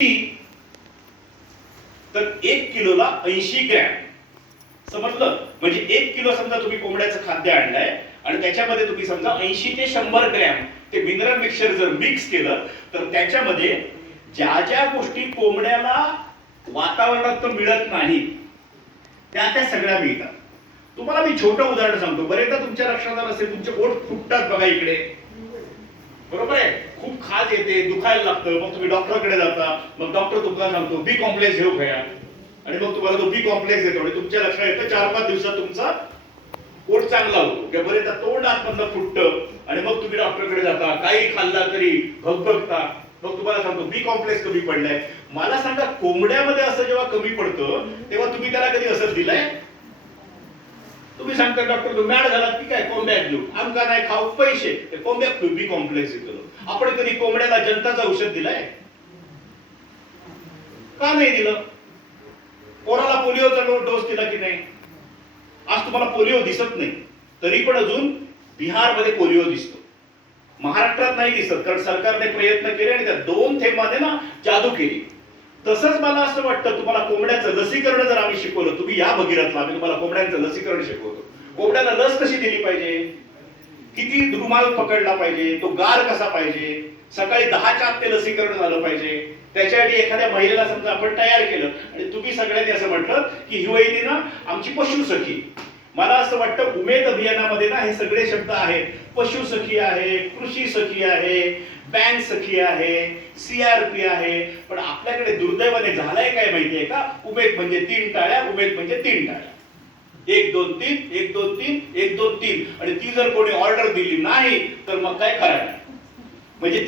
तर 1 किलोला 80 ग्रॅम, समजलं? म्हणजे 1 किलो समजा तुम्ही कोंबड्याचं खाद्य आणलंय आणि त्याच्यामध्ये तुम्ही समजा 80 ते 100 ग्रॅम ते मिनरल मिक्सचर जर मिक्स केलं तर त्याच्यामध्ये ज्या ज्या गोष्टी कोंबड्याला वातावरणात तर मिळत नाही त्या त्या सगळ्या मिळतात. तुम्हाला मी छोटं उदाहरण सांगतो, बरेचदा तुमच्या लक्षात आलं असेल, तुमचे ओठ फुटतात बघा इकडे, बरोबर आहे? खूप खाज येते, दुखायला लागतं, मग तुम्ही डॉक्टरकडे जाता, मग डॉक्टर तुम्हाला सांगतो बी कॉम्प्लेक्स घेऊ घ्या, आणि मग तुम्हाला तो बी कॉम्प्लेक्स येतो आणि तुमच्या लक्षात येतं 4-5 दिवसात तुमचा पोट चांगला होतो किंवा बरेचदा तोंड आतमधनं फुटतं आणि मग तुम्ही डॉक्टरकडे जाता, काही खाल्ला तरी भगभगता, मग तुम्हाला सांगतो बी कॉम्प्लेक्स कमी पडलाय. मला सांगा, कोंबड्यामध्ये असं जेव्हा कमी पडतं तेव्हा तुम्ही त्याला कधी असं दिलंय? तुम्ही सांगता डॉक्टर तुम्ही मॅड झालात की काय, कोंबड्या घेऊ, आमका नाही खाऊ पैसे, कोंबड्या बी कॉम्प्लेक्स येतो. आपण कधी कोंबड्याला जनताचं औषध दिलंय? का नाही दिलं? पोराला पोलिओचा डोस दिला की नाही? आज तुम्हाला पोलिओ दिसत नाही, तरी पण अजून बिहारमध्ये पोलिओ दिसतो, महाराष्ट्रात नाही दिसत, कारण सरकारने प्रयत्न केले आणि त्या 2 थेंबाने ना जादू केली. तसंच मला असं वाटतं, तुम्हाला कोंबड्याचं लसीकरण जर आम्ही शिकवलं, तुम्ही या भगीरथला, आम्ही तुम्हाला कोंबड्यांचं लसीकरण शिकवतो. कोंबड्याला लस कशी दिली पाहिजे, किती रुमाल पकडला पाहिजे, तो गार कसा पाहिजे, सकाळी 10च्या आत ते लसीकरण झालं पाहिजे. त्याच्यासाठी एखाद्या महिलेला समजा आपण तयार केलं आणि तुम्ही सगळ्यांनी असं म्हटलं की ही वहिनी ना आमची पशुसखी. मला असं वाटतं उमेद अभियानामध्ये ना हे सगळे शब्द आहेत. पशुसखी आहे, कृषी सखी आहे, बँक सखी आहे, CRP आहे. पण आपल्याकडे दुर्दैवाने झालंय काय माहितीये का, उमेद म्हणजे 3 टाळ्या, उमेद म्हणजे 3 टाळ्या, 1 2 3 1 2 3 1 2 3, आणि ती जर कोणी ऑर्डर दिली नाही तर मग काय करायला, म्हणजे